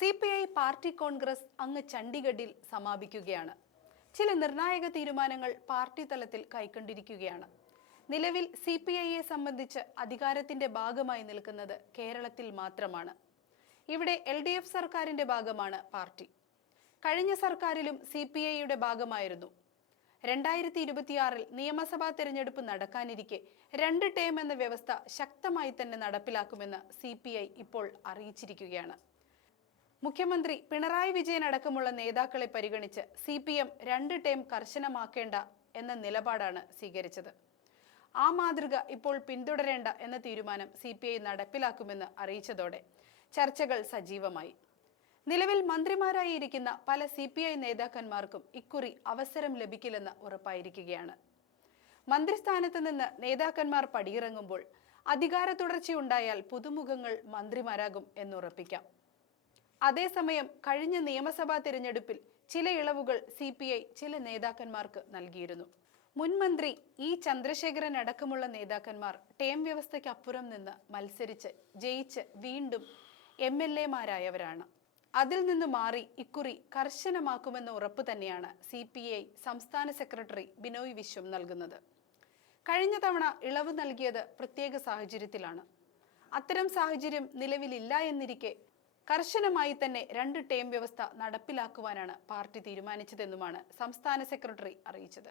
CPI party Congress അങ്ങ് ചണ്ഡീഗഡിൽ സമാപിക്കുകയാണ്. ചില നിർണായക തീരുമാനങ്ങൾ പാർട്ടി തലത്തിൽ കൈക്കൊണ്ടിരിക്കുകയാണ്. നിലവിൽ CPIയെ സംബന്ധിച്ച് അധികാരത്തിന്റെ ഭാഗമായി നിൽക്കുന്നത് കേരളത്തിൽ മാത്രമാണ്. ഇവിടെ LDF സർക്കാരിന്റെ ഭാഗമാണ് പാർട്ടി. കഴിഞ്ഞ സർക്കാരിലും CPIയുടെ ഭാഗമായിരുന്നു. 2026 നിയമസഭാ തെരഞ്ഞെടുപ്പ് നടക്കാനിരിക്കെ 2 ടേം എന്ന വ്യവസ്ഥ ശക്തമായി തന്നെ നടപ്പിലാക്കുമെന്ന് CPI ഇപ്പോൾ അറിയിച്ചിരിക്കുകയാണ്. മുഖ്യമന്ത്രി പിണറായി വിജയൻ അടക്കമുള്ള നേതാക്കളെ പരിഗണിച്ച് CPM 2 ടേം കർശനമാക്കേണ്ട എന്ന നിലപാടാണ് സ്വീകരിച്ചത്. ആ മാതൃക ഇപ്പോൾ പിന്തുടരേണ്ട എന്ന തീരുമാനം CPI നടപ്പിലാക്കുമെന്ന് അറിയിച്ചതോടെ ചർച്ചകൾ സജീവമായി. നിലവിൽ മന്ത്രിമാരായി ഇരിക്കുന്ന പല CPI നേതാക്കന്മാർക്കും ഇക്കുറി അവസരം ലഭിക്കില്ലെന്ന് ഉറപ്പായിരിക്കുകയാണ്. മന്ത്രിസ്ഥാനത്ത് നിന്ന് നേതാക്കന്മാർ പടിയിറങ്ങുമ്പോൾ അധികാര തുടർച്ചയുണ്ടായാൽ പുതുമുഖങ്ങൾ മന്ത്രിമാരാകും എന്നുറപ്പിക്കാം. അതേസമയം കഴിഞ്ഞ നിയമസഭാ തിരഞ്ഞെടുപ്പിൽ ചില ഇളവുകൾ CPI ചില നേതാക്കന്മാർക്ക് നൽകിയിരുന്നു. മുൻ മന്ത്രി E. ചന്ദ്രശേഖരൻ അടക്കമുള്ള നേതാക്കന്മാർ ടേം വ്യവസ്ഥയ്ക്കപ്പുറം നിന്ന് മത്സരിച്ച് ജയിച്ച് വീണ്ടും MLA മാരായവരാണ്. അതിൽ നിന്ന് മാറി ഇക്കുറി കർശനമാക്കുമെന്ന ഉറപ്പ് തന്നെയാണ് CPI സംസ്ഥാന സെക്രട്ടറി ബിനോയ് വിശ്വം നൽകുന്നത്. കഴിഞ്ഞ തവണ ഇളവ് നൽകിയത് പ്രത്യേക സാഹചര്യത്തിലാണ്. അത്തരം സാഹചര്യം നിലവിലില്ല എന്നിരിക്കെ കർശനമായി തന്നെ 2 ടേം വ്യവസ്ഥ നടപ്പിലാക്കുവാനാണ് പാർട്ടി തീരുമാനിച്ചതെന്നുമാണ് സംസ്ഥാന സെക്രട്ടറി അറിയിച്ചത്.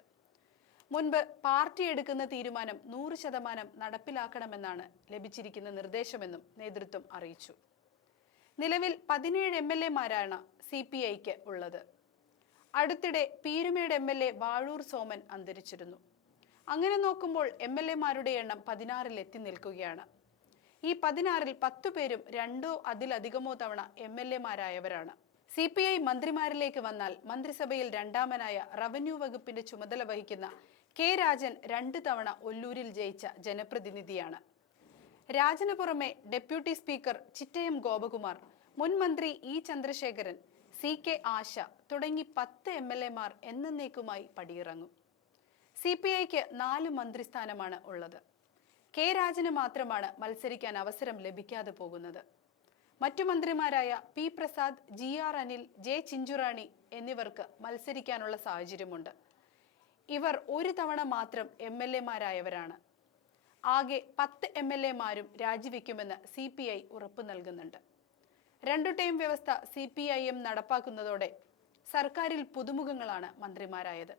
മുൻപ് പാർട്ടി എടുക്കുന്ന തീരുമാനം 100% നടപ്പിലാക്കണമെന്നാണ് ലഭിച്ചിരിക്കുന്ന നിർദ്ദേശമെന്നും നേതൃത്വം അറിയിച്ചു. നിലവിൽ 17 MLA-മാരാണ് CPIക്ക് ഉള്ളത്. അടുത്തിടെ പീരുമേട് MLA വാഴൂർ സോമൻ അന്തരിച്ചിരുന്നു. അങ്ങനെ നോക്കുമ്പോൾ MLA-മാരുടെ എണ്ണം 16-ൽ എത്തി നിൽക്കുകയാണ്. ഈ 16-ൽ 10 പേരും 2 അതിലധികമോ തവണ MLA-മാരായവരാണ്. CPI മന്ത്രിമാരിലേക്ക് വന്നാൽ മന്ത്രിസഭയിൽ രണ്ടാമനായ റവന്യൂ വകുപ്പിന്റെ ചുമതല വഹിക്കുന്ന K. രാജൻ 2 തവണ ഒല്ലൂരിൽ ജയിച്ച ജനപ്രതിനിധിയാണ്. രാജന് പുറമെ ഡെപ്യൂട്ടി സ്പീക്കർ ചിറ്റയം ഗോപകുമാർ, മുൻ മന്ത്രി E. ചന്ദ്രശേഖരൻ, CK. ആശ തുടങ്ങി 10 MLA-മാർ എന്നേക്കുമായി പടിയിറങ്ങും. CPIക്ക് 4 മന്ത്രിസ്ഥാനമാണ് ഉള്ളത്. K. രാജന് മാത്രമാണ് മത്സരിക്കാൻ അവസരം ലഭിക്കാതെ പോകുന്നത്. മറ്റു മന്ത്രിമാരായ P. Prasad, GR Anil, J. Chinchu Rani എന്നിവർക്ക് മത്സരിക്കാനുള്ള സാഹചര്യമുണ്ട്. ഇവർ 1 തവണ മാത്രം MLA-മാരായവരാണ്. ആകെ 10 MLA-മാരും രാജിവെക്കുമെന്ന് CPI ഉറപ്പു നൽകുന്നുണ്ട്. 2 ടേം വ്യവസ്ഥ CPIM നടപ്പാക്കുന്നതോടെ സർക്കാരിൽ പുതുമുഖങ്ങളാണ് മന്ത്രിമാരായത്.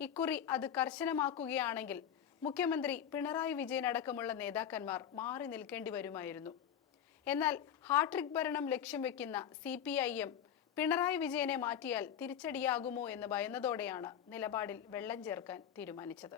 ഇക്കുറി അത് കർശനമാക്കുകയാണെങ്കിൽ മുഖ്യമന്ത്രി പിണറായി വിജയൻ അടക്കമുള്ള നേതാക്കന്മാർ മാറി നിൽക്കേണ്ടി വരുമായിരുന്നു. എന്നാൽ ഹാട്രിക് ഭരണം ലക്ഷ്യം വെക്കുന്ന CPIM പിണറായി വിജയനെ മാറ്റിയാൽ തിരിച്ചടിയാകുമോ എന്ന് ഭയന്നതോടെയാണ് നിലപാടിൽ വെള്ളം ചേർക്കാൻ തീരുമാനിച്ചത്.